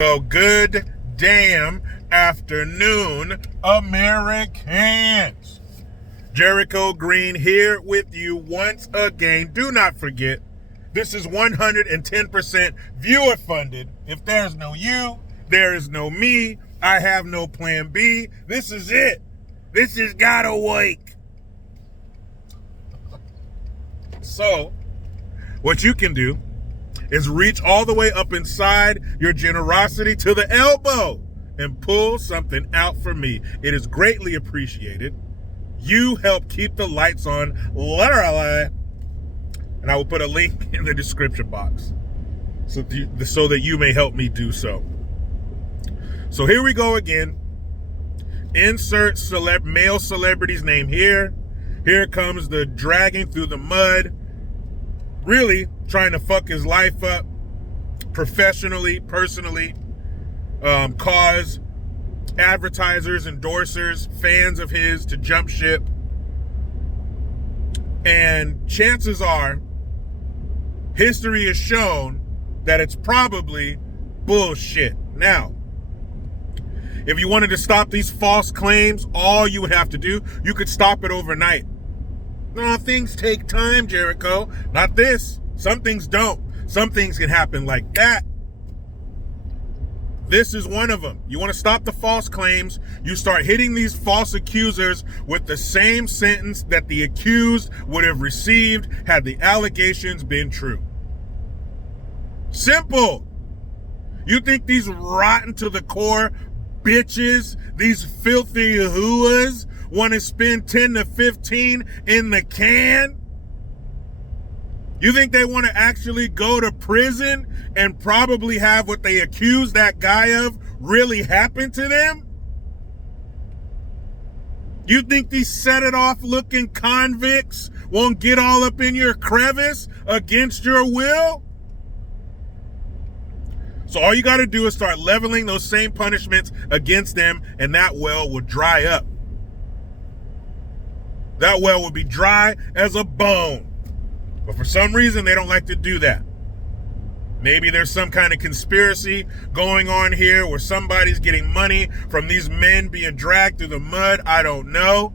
Well, good damn afternoon, Americans. Jericho Green here with you once again. Do not forget, this is 110% viewer funded. If there's no you, there is no me. I have no plan B. This is it. This has gotta wake. So, what you can do is reach all the way up inside your generosity to the elbow and pull something out for me. It is greatly appreciated. You help keep the lights on, literally. And I will put a link in the description box so that you may help me do so. So here we go again. Insert male celebrity's name here. Here comes the dragging through the mud. Really trying to fuck his life up professionally, personally, cause advertisers, endorsers, fans of his to jump ship. And chances are, history has shown that it's probably bullshit. Now, if you wanted to stop these false claims, all you would have to do, you could stop it overnight. No, things take time, Jericho. Not this. Some things don't. Some things can happen like that. This is one of them. You want to stop the false claims, you start hitting these false accusers with the same sentence that the accused would have received had the allegations been true. Simple. You think these rotten to the core bitches, these filthy hooahs, want to spend 10 to 15 in the can? You think they want to actually go to prison and probably have what they accuse that guy of really happen to them? You think these set it off looking convicts won't get all up in your crevice against your will? So all you got to do is start leveling those same punishments against them, and that well will dry up. That well will be dry as a bone. But for some reason, they don't like to do that. Maybe there's some kind of conspiracy going on here where somebody's getting money from these men being dragged through the mud. I don't know.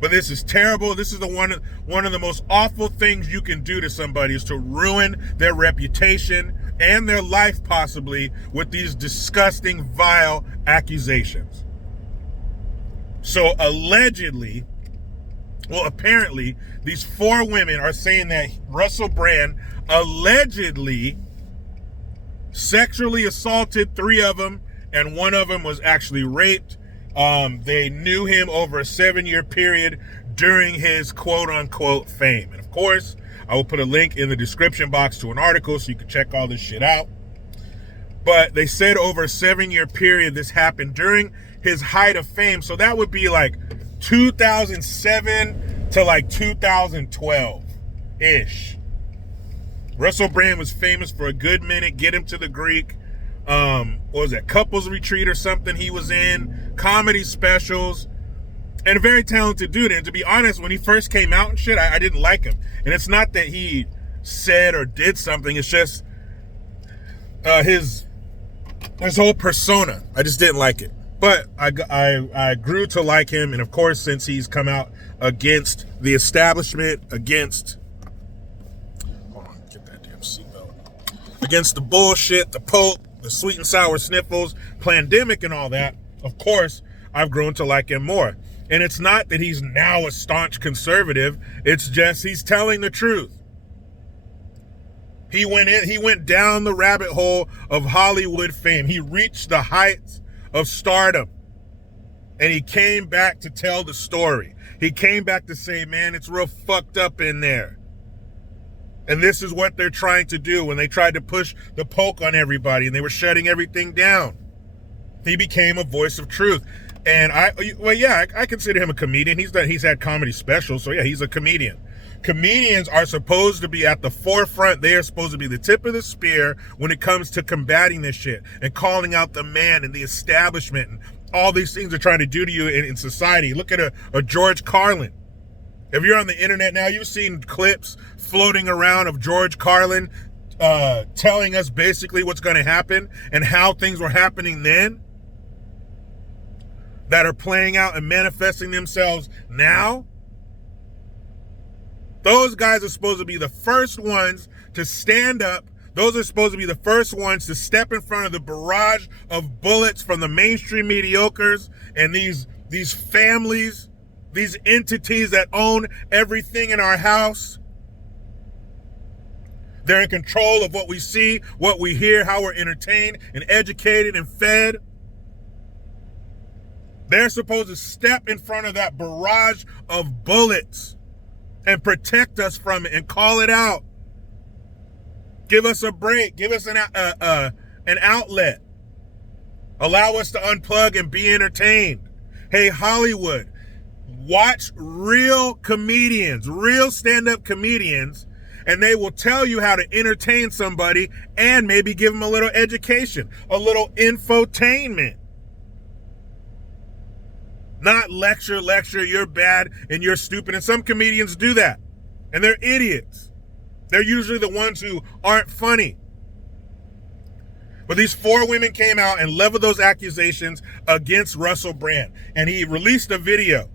But this is terrible. This is one of the most awful things you can do to somebody, is to ruin their reputation and their life possibly with these disgusting, vile accusations. So allegedly, well, apparently, these 4 women are saying that Russell Brand allegedly sexually assaulted 3 of them, and 1 of them was actually raped. They knew him over a 7-year period during his quote-unquote fame. And of course, I will put a link in the description box to an article so you can check all this shit out. But they said over a 7-year period this happened during his height of fame. So that would be like 2007 to like 2012-ish. Russell Brand was famous for a good minute. Get Him to the Greek. What was that? Couples Retreat or something he was in. Comedy specials. And a very talented dude. And to be honest, when he first came out and shit, I didn't like him. And it's not that he said or did something. It's just his whole persona. I just didn't like it. But I grew to like him. And of course, since he's come out against the establishment, against the bullshit, the Pope, the sweet and sour sniffles, pandemic and all that, of course, I've grown to like him more. And it's not that he's now a staunch conservative. It's just he's telling the truth. He went down the rabbit hole of Hollywood fame. He reached the heights of stardom. And he came back to tell the story. He came back to say, man, it's real fucked up in there. And this is what they're trying to do when they tried to push the poke on everybody and they were shutting everything down. He became a voice of truth. And I consider him a comedian. He's had comedy specials. So yeah, he's a comedian. Comedians are supposed to be at the forefront. They are supposed to be the tip of the spear when it comes to combating this shit and calling out the man and the establishment and all these things they're trying to do to you in society. Look at a George Carlin. If you're on the internet now, you've seen clips floating around of George Carlin telling us basically what's going to happen and how things were happening then that are playing out and manifesting themselves now. Those guys are supposed to be the first ones to stand up. Those are supposed to be the first ones to step in front of the barrage of bullets from the mainstream mediocres and these families, these entities that own everything in our house. They're in control of what we see, what we hear, how we're entertained and educated and fed. They're supposed to step in front of that barrage of bullets and protect us from it and call it out. Give us a break. Give us an outlet. Allow us to unplug and be entertained. Hey, Hollywood, watch real comedians, real stand-up comedians, and they will tell you how to entertain somebody and maybe give them a little education, a little infotainment. Not lecture, you're bad and you're stupid. And some comedians do that. And they're idiots. They're usually the ones who aren't funny. But these 4 women came out and leveled those accusations against Russell Brand. And he released a video.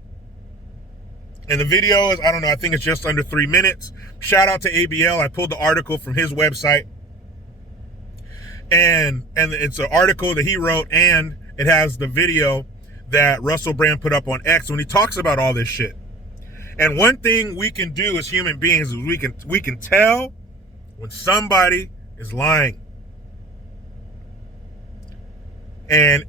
And the video is, I don't know, I think it's just under 3 minutes. Shout out to ABL. I pulled the article from his website. And it's an article that he wrote, and it has the video that Russell Brand put up on X when he talks about all this shit. And one thing we can do as human beings is we can tell when somebody is lying. And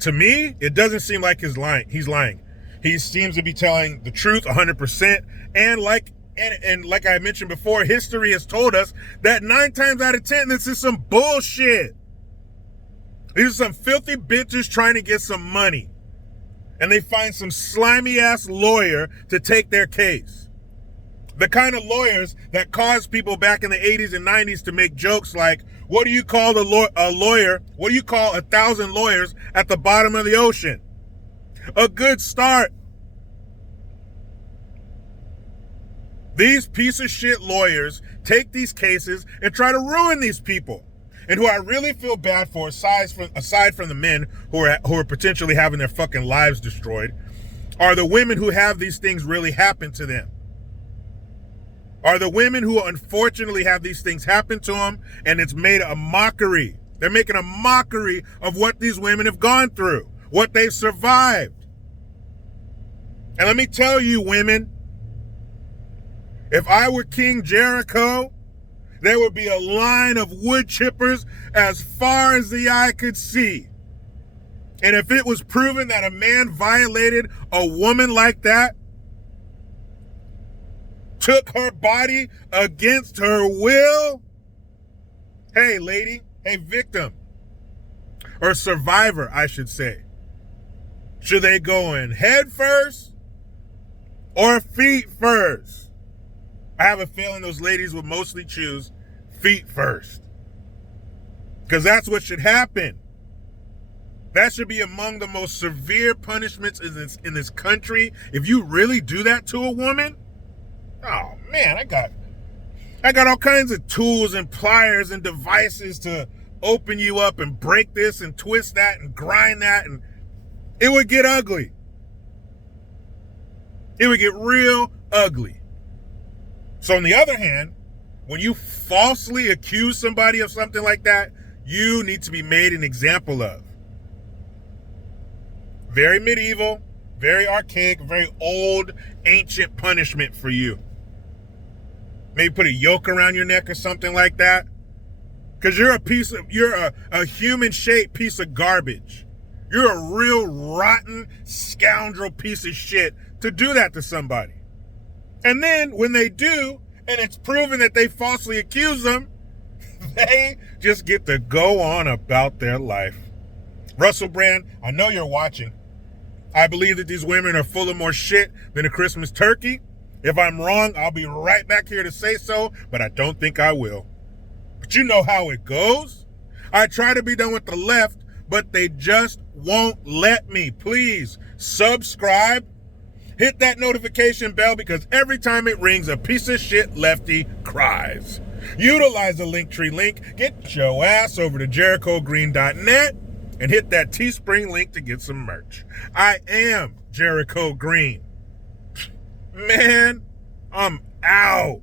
to me, it doesn't seem like he's lying. He seems to be telling the truth 100%. And like I mentioned before, history has told us that 9 times out of 10, this is some bullshit. These are some filthy bitches trying to get some money. And they find some slimy ass lawyer to take their case. The kind of lawyers that caused people back in the 80s and 90s to make jokes like, what do you call a lawyer? What do you call 1,000 lawyers at the bottom of the ocean? A good start. These piece of shit lawyers take these cases and try to ruin these people. And who I really feel bad for, aside from the men who are potentially having their fucking lives destroyed, are the women who have these things really happen to them. Are the women who unfortunately have these things happen to them, and it's made a mockery. They're making a mockery of what these women have gone through, what they've survived. And let me tell you, women, if I were King Jericho, there would be a line of wood chippers as far as the eye could see. And if it was proven that a man violated a woman like that, took her body against her will, hey, lady, hey, victim, or survivor, I should say, should they go in head first or feet first? I have a feeling those ladies would mostly choose feet first. Because that's what should happen. That should be among the most severe punishments in this country. If you really do that to a woman, oh man, I got all kinds of tools and pliers and devices to open you up and break this and twist that and grind that, and it would get ugly. It would get real ugly. So on the other hand, when you falsely accuse somebody of something like that, you need to be made an example of. Very medieval, very archaic, very old, ancient punishment for you. Maybe put a yoke around your neck or something like that. Because you're a human-shaped piece of garbage. You're a real rotten scoundrel piece of shit to do that to somebody. And then when they do, and it's proven that they falsely accuse them, they just get to go on about their life. Russell Brand, I know you're watching. I believe that these women are full of more shit than a Christmas turkey. If I'm wrong, I'll be right back here to say so, but I don't think I will. But you know how it goes. I try to be done with the left, but they just won't let me. Please subscribe. Hit that notification bell, because every time it rings, a piece of shit lefty cries. Utilize the Linktree link. Get your ass over to JerichoGreen.net and hit that Teespring link to get some merch. I am Jericho Green. Man, I'm out.